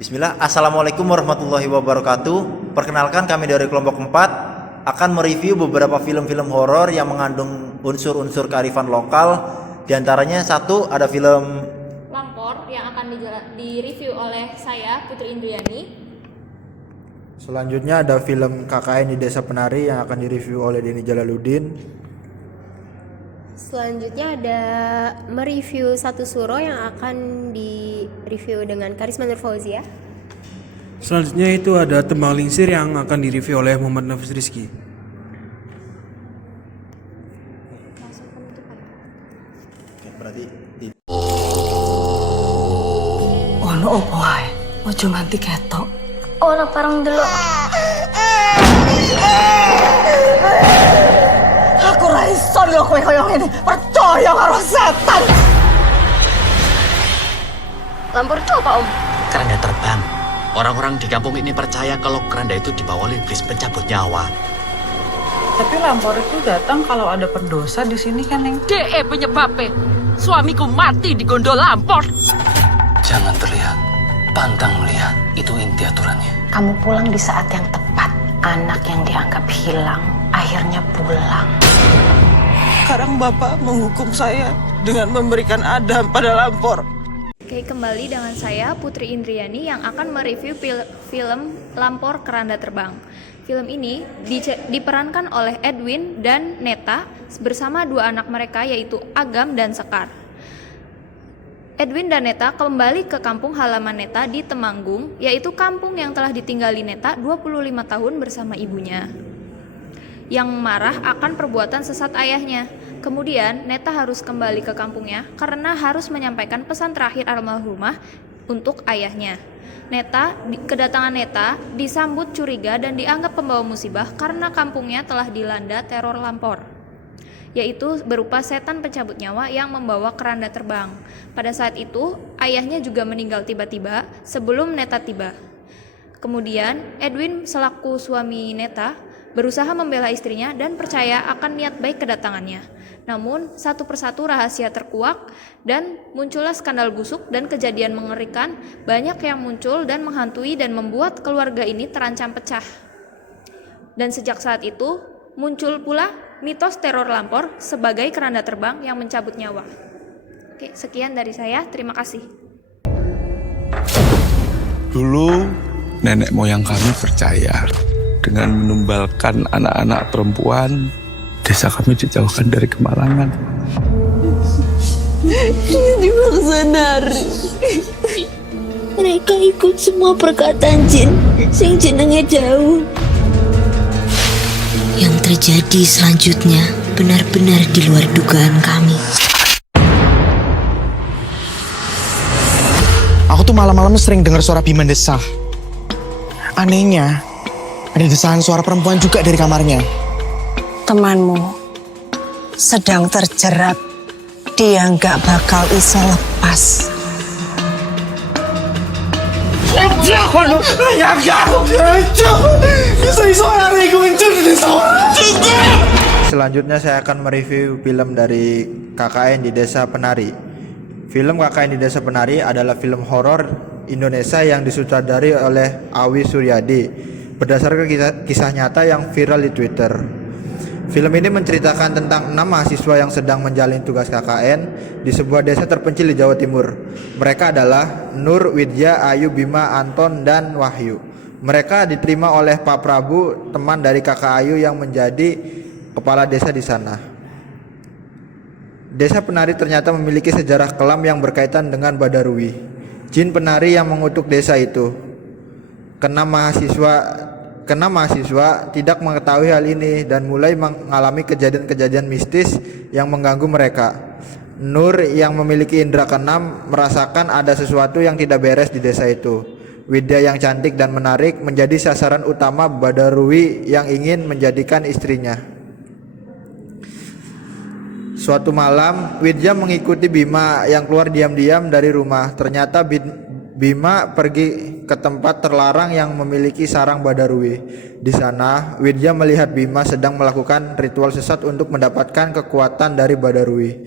Bismillah, Assalamualaikum warahmatullahi wabarakatuh. Perkenalkan, kami dari kelompok 4 akan mereview beberapa film-film horor yang mengandung unsur-unsur kearifan lokal. Di antaranya satu, ada film Lampor yang akan direview oleh saya, Putri Indriani. Selanjutnya ada film KKN di Desa Penari yang akan direview oleh Denny Jalaluddin. Selanjutnya ada mereview Satu Suro yang akan direview dengan Karisma Nur Fauzia. Selanjutnya itu ada Tembang Lingsir yang akan direview oleh Muhammad Nafis Rizky. berarti Ono opo wae, ojo nganti ketok. Ono parang delok. Aku ra iso yo kowe koyo ngene. Percaya karo setan. Lampor itu apa, Om? Keranda terbang. Orang-orang di kampung ini percaya kalau keranda itu dibawa oleh iblis pencabut nyawa. Tapi Lampor itu datang kalau ada pendosa di sini kan, Neng? DE penyebabnya. Suamiku mati di gondol Lampor. Jangan terlihat, pantang melihat. Itu inti aturannya. Kamu pulang di saat yang tepat. Anak yang dianggap hilang akhirnya pulang. Sekarang Bapak menghukum saya dengan memberikan Adam pada Lampor. Oke, kembali dengan saya, Putri Indriani, yang akan mereview film Lampor Keranda Terbang. Film ini diperankan oleh Edwin dan Neta bersama dua anak mereka, yaitu Agam dan Sekar. Edwin dan Neta kembali ke kampung halaman Neta di Temanggung, yaitu kampung yang telah ditinggali Neta 25 tahun bersama ibunya, yang marah akan perbuatan sesat ayahnya. Kemudian Neta harus kembali ke kampungnya karena harus menyampaikan pesan terakhir almarhumah untuk ayahnya. Kedatangan Neta disambut curiga dan dianggap pembawa musibah karena kampungnya telah dilanda teror Lampor, yaitu berupa setan pencabut nyawa yang membawa keranda terbang. Pada saat itu, ayahnya juga meninggal tiba-tiba sebelum Neta tiba. Kemudian, Edwin selaku suami Neta berusaha membela istrinya dan percaya akan niat baik kedatangannya. Namun, satu persatu rahasia terkuak dan muncullah skandal busuk dan kejadian mengerikan banyak yang muncul dan menghantui dan membuat keluarga ini terancam pecah. Dan sejak saat itu, muncul pula mitos teror Lampor sebagai keranda terbang yang mencabut nyawa. Oke, sekian dari saya. Terima kasih. Dulu nenek moyang kami percaya dengan menumbalkan anak-anak perempuan, desa kami dijauhkan dari kemalangan. Dibangsa nari. Mereka ikut semua perkataan jin sing jenenge jauh. Yang terjadi selanjutnya benar-benar di luar dugaan kami. Aku tuh malam-malam sering dengar suara Bima desah. Anehnya, ada desahan suara perempuan juga dari kamarnya. Temanmu sedang terjerat. Dia nggak bakal iso lepas. Selanjutnya saya akan mereview film dari KKN di Desa Penari. Film KKN di Desa Penari adalah film horor Indonesia yang disutradari oleh Awi Suryadi berdasarkan kisah nyata yang viral di Twitter. Film ini menceritakan tentang 6 mahasiswa yang sedang menjalin tugas KKN di sebuah desa terpencil di Jawa Timur. Mereka adalah Nur, Widya, Ayu, Bima, Anton, dan Wahyu. Mereka diterima oleh Pak Prabu, teman dari kakak Ayu yang menjadi kepala desa di sana. Desa Penari ternyata memiliki sejarah kelam yang berkaitan dengan Badarui, jin penari yang mengutuk desa itu. Kena mahasiswa tidak mengetahui hal ini dan mulai mengalami kejadian-kejadian mistis yang mengganggu mereka. Nur yang memiliki indera keenam merasakan ada sesuatu yang tidak beres di desa itu. Widya yang cantik dan menarik menjadi sasaran utama Badarui yang ingin menjadikan istrinya. Suatu malam, Widya mengikuti Bima yang keluar diam-diam dari rumah. Ternyata Bima pergi ke tempat terlarang yang memiliki sarang Badarui. Di sana, Widya melihat Bima sedang melakukan ritual sesat untuk mendapatkan kekuatan dari Badarui.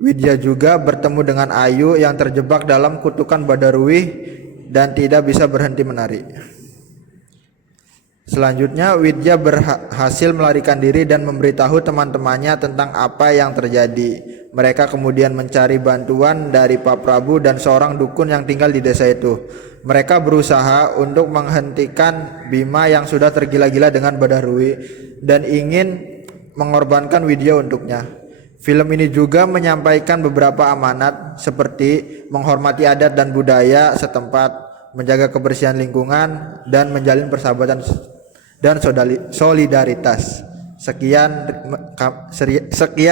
Widya juga bertemu dengan Ayu yang terjebak dalam kutukan Badarui dan tidak bisa berhenti menari. Selanjutnya, Widya berhasil melarikan diri dan memberitahu teman-temannya tentang apa yang terjadi. Mereka kemudian mencari bantuan dari Pak Prabu dan seorang dukun yang tinggal di desa itu. Mereka berusaha untuk menghentikan Bima yang sudah tergila-gila dengan Badarwi dan ingin mengorbankan Widya untuknya. Film ini juga menyampaikan beberapa amanat seperti menghormati adat dan budaya setempat, menjaga kebersihan lingkungan, dan menjalin persahabatan dan solidaritas. Sekian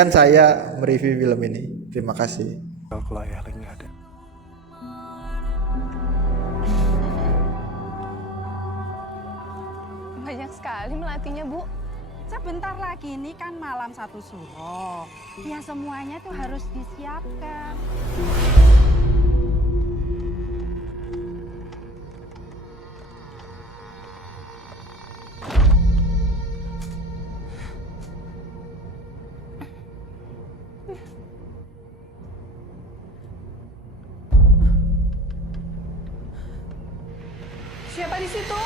saya mereview film ini. Terima kasih. Banyak sekali melatihnya, Bu. Sebentar lagi ini kan malam satu suro. Ya semuanya tuh harus disiapkan. Siapa di situ?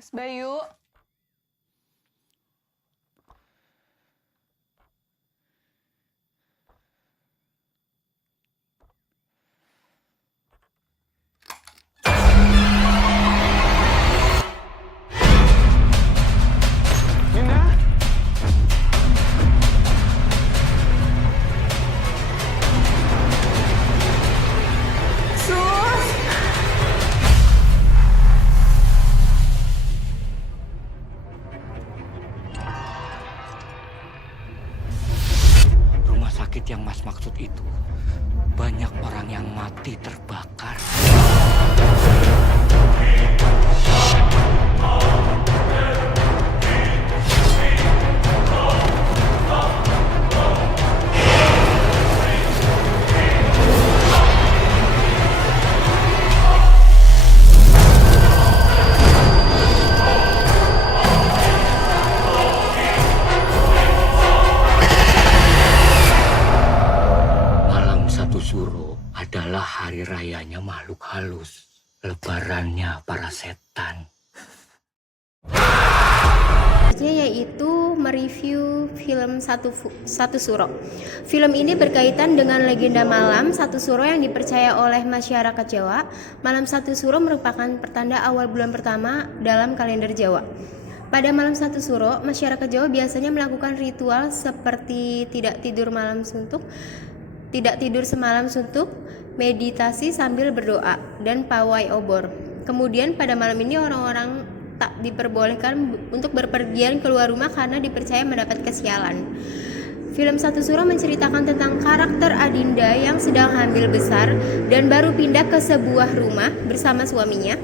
Mas Bayu. Rumah sakit yang Mas maksud itu, banyak orang yang mati terbakar. Malam satu suro adalah hari rayanya makhluk halus, lebarannya para setan. Yaitu mereview film Satu Suro. Film ini berkaitan dengan legenda malam Satu Suro yang dipercaya oleh masyarakat Jawa. Malam Satu Suro merupakan pertanda awal bulan pertama dalam kalender Jawa. Pada malam Satu Suro, masyarakat Jawa biasanya melakukan ritual seperti tidak tidur semalam suntuk, meditasi sambil berdoa, dan pawai obor. Kemudian pada malam ini orang-orang tak diperbolehkan untuk berpergian keluar rumah karena dipercaya mendapat kesialan. Film Satu Suro menceritakan tentang karakter Adinda yang sedang hamil besar dan baru pindah ke sebuah rumah bersama suaminya,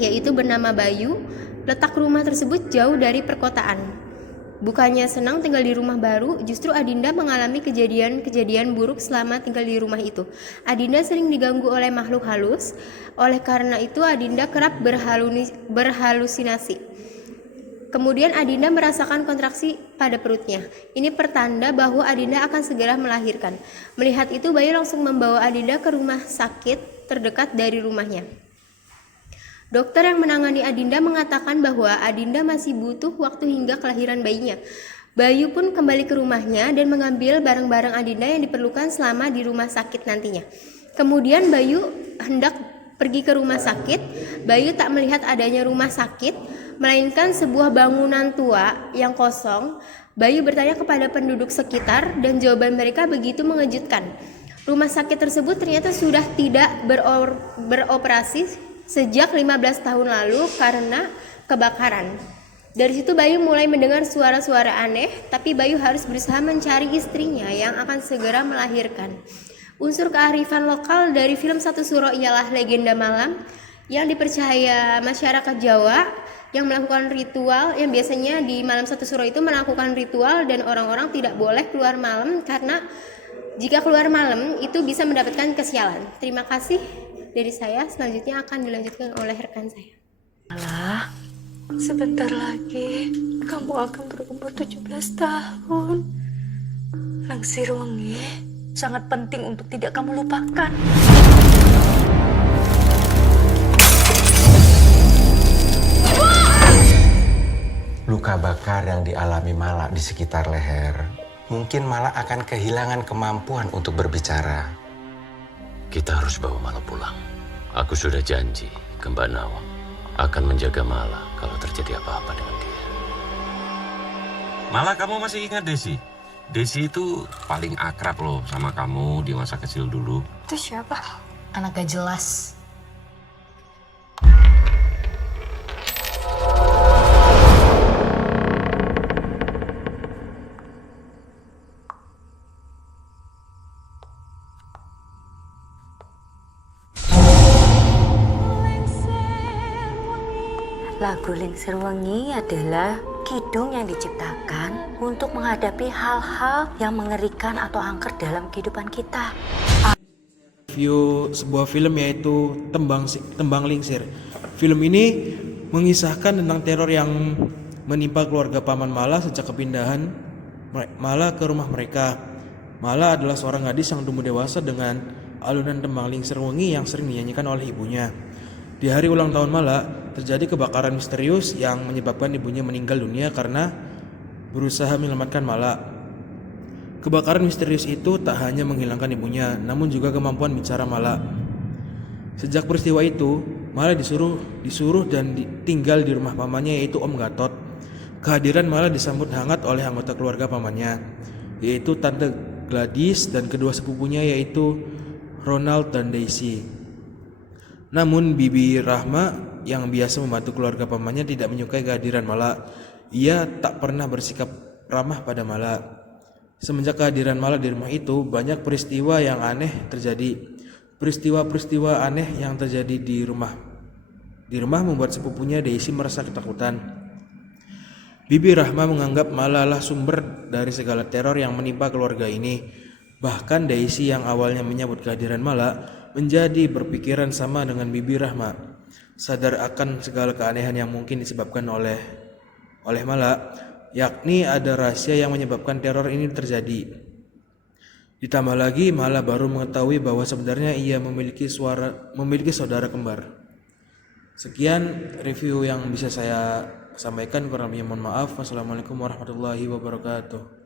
yaitu bernama Bayu. Letak rumah tersebut jauh dari perkotaan. Bukannya senang tinggal di rumah baru, justru Adinda mengalami kejadian-kejadian buruk selama tinggal di rumah itu. Adinda sering diganggu oleh makhluk halus, oleh karena itu Adinda kerap berhalusinasi. Kemudian Adinda merasakan kontraksi pada perutnya. Ini pertanda bahwa Adinda akan segera melahirkan. Melihat itu, Bayu langsung membawa Adinda ke rumah sakit terdekat dari rumahnya. Dokter yang menangani Adinda mengatakan bahwa Adinda masih butuh waktu hingga kelahiran bayinya. Bayu pun kembali ke rumahnya dan mengambil barang-barang Adinda yang diperlukan selama di rumah sakit nantinya. Kemudian Bayu hendak pergi ke rumah sakit. Bayu tak melihat adanya rumah sakit, melainkan sebuah bangunan tua yang kosong. Bayu bertanya kepada penduduk sekitar dan jawaban mereka begitu mengejutkan. Rumah sakit tersebut ternyata sudah tidak beroperasi sejak 15 tahun lalu karena kebakaran. Dari situ Bayu mulai mendengar suara-suara aneh, tapi Bayu harus berusaha mencari istrinya yang akan segera melahirkan. Unsur kearifan lokal dari film Satu Suro ialah legenda malam yang dipercaya masyarakat Jawa yang melakukan ritual, yang biasanya di malam Satu Suro itu melakukan ritual dan orang-orang tidak boleh keluar malam karena jika keluar malam itu bisa mendapatkan kesialan. Terima kasih. dari saya. Selanjutnya akan dilanjutkan oleh rekan saya. Malah, sebentar lagi kamu akan berumur 17 tahun. Langsir Wengi sangat penting untuk tidak kamu lupakan. Luka bakar yang dialami Mala di sekitar leher, mungkin Mala akan kehilangan kemampuan untuk berbicara. Kita harus bawa Mala pulang. Aku sudah janji ke Mbak Nawang akan menjaga Mala kalau terjadi apa-apa dengan dia. Mala, kamu masih ingat Desi? Desi itu paling akrab loh sama kamu di masa kecil dulu. Itu siapa? Anak gak jelas. Lagu Lingsir Wengi adalah kidung yang diciptakan untuk menghadapi hal-hal yang mengerikan atau angker dalam kehidupan kita. Review sebuah film yaitu Tembang Lingsir. Film ini mengisahkan tentang teror yang menimpa keluarga Paman Mala sejak kepindahan Mala ke rumah mereka. Mala adalah seorang gadis yang tumbuh dewasa dengan alunan Tembang Lingsir Wengi yang sering dinyanyikan oleh ibunya. Di hari ulang tahun Mala, terjadi kebakaran misterius yang menyebabkan ibunya meninggal dunia karena berusaha menyelamatkan Mala. Kebakaran misterius itu tak hanya menghilangkan ibunya, namun juga kemampuan bicara Mala. Sejak peristiwa itu, Mala disuruh dan tinggal di rumah pamannya yaitu Om Gatot. Kehadiran Mala disambut hangat oleh anggota keluarga pamannya, yaitu Tante Gladys dan kedua sepupunya yaitu Ronald dan Daisy. Namun Bibi Rahma yang biasa membantu keluarga pamannya tidak menyukai kehadiran Mala. Ia tak pernah bersikap ramah pada Mala. Semenjak kehadiran Mala di rumah itu, banyak peristiwa yang aneh terjadi. Peristiwa-peristiwa aneh yang terjadi di rumah membuat sepupunya Daisy merasa ketakutan. Bibi Rahma menganggap Mala lah sumber dari segala teror yang menimpa keluarga ini. Bahkan Daisy yang awalnya menyambut kehadiran Mala menjadi berpikiran sama dengan Bibi Rahma. Sadar akan segala keanehan yang mungkin disebabkan oleh Mala, yakni ada rahasia yang menyebabkan teror ini terjadi. Ditambah lagi Mala baru mengetahui bahwa sebenarnya ia memiliki saudara kembar. Sekian review yang bisa saya sampaikan, kurang lebihnya mohon maaf. Wassalamualaikum warahmatullahi wabarakatuh.